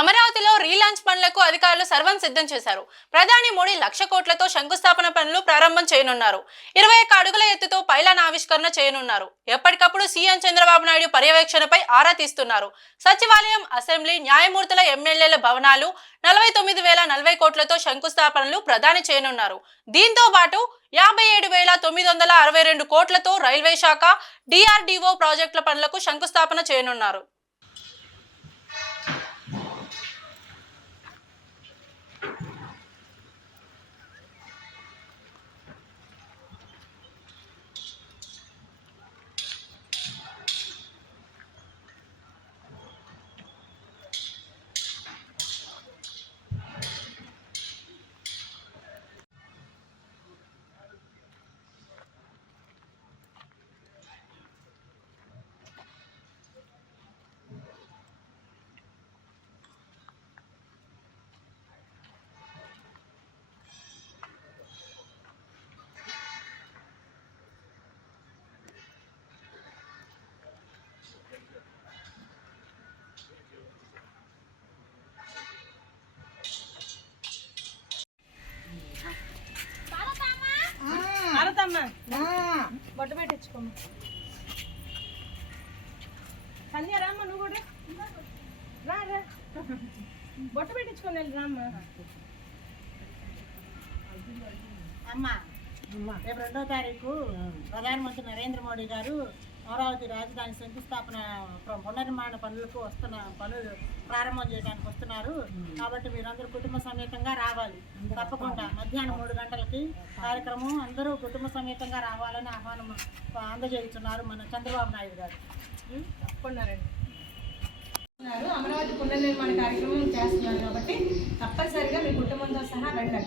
అమరావతిలో రీలాంచ్ పనులకు అధికారులు సర్వం సిద్ధం చేశారు. ప్రధాని మోడీ 1,00,000 కోట్లతో శంకుస్థాపన పనులు ప్రారంభం చేయనున్నారు. 21 అడుగుల ఎత్తుతో పైలాన్ ఆవిష్కరణ చేయనున్నారు. ఎప్పటికప్పుడు సీఎం చంద్రబాబు నాయుడు పర్యవేక్షణపై ఆరా తీస్తున్నారు. సచివాలయం, అసెంబ్లీ, న్యాయమూర్తుల, ఎమ్మెల్యేల భవనాలు 49,040 కోట్లతో శంకుస్థాపనలు ప్రధాని చేయనున్నారు. దీంతో పాటు 57,962 కోట్లతో రైల్వే శాఖ, డిఆర్డీఓ ప్రాజెక్టుల పనులకు శంకుస్థాపన చేయనున్నారు. బొట్టు పెట్టించుకోమ్మా. కన్యా రామ్మ, నువ్వు కూడా రా రా, బొట్టు పెట్టించుకొని వెళ్ళి రామ్మ. అమ్మా, రేపు 2వ తారీఖు ప్రధానమంత్రి నరేంద్ర మోడీ గారు అమరావతి రాజధాని శంకుస్థాపన పునర్నిర్మాణ పనులు ప్రారంభం చేయడానికి వస్తున్నారు. కాబట్టి మీరందరూ కుటుంబ సమేతంగా రావాలి. తప్పకుండా మధ్యాహ్నం 3 గంటలకి కార్యక్రమం, అందరూ కుటుంబ సమేతంగా రావాలని ఆహ్వానం అందజేస్తున్నారు మన చంద్రబాబు నాయుడు గారు. తప్పకుండా అమరావతి పునర్నిర్మాణ కార్యక్రమం చేస్తున్నారు కాబట్టి తప్పనిసరిగా మీ కుటుంబంతో సహా రండి.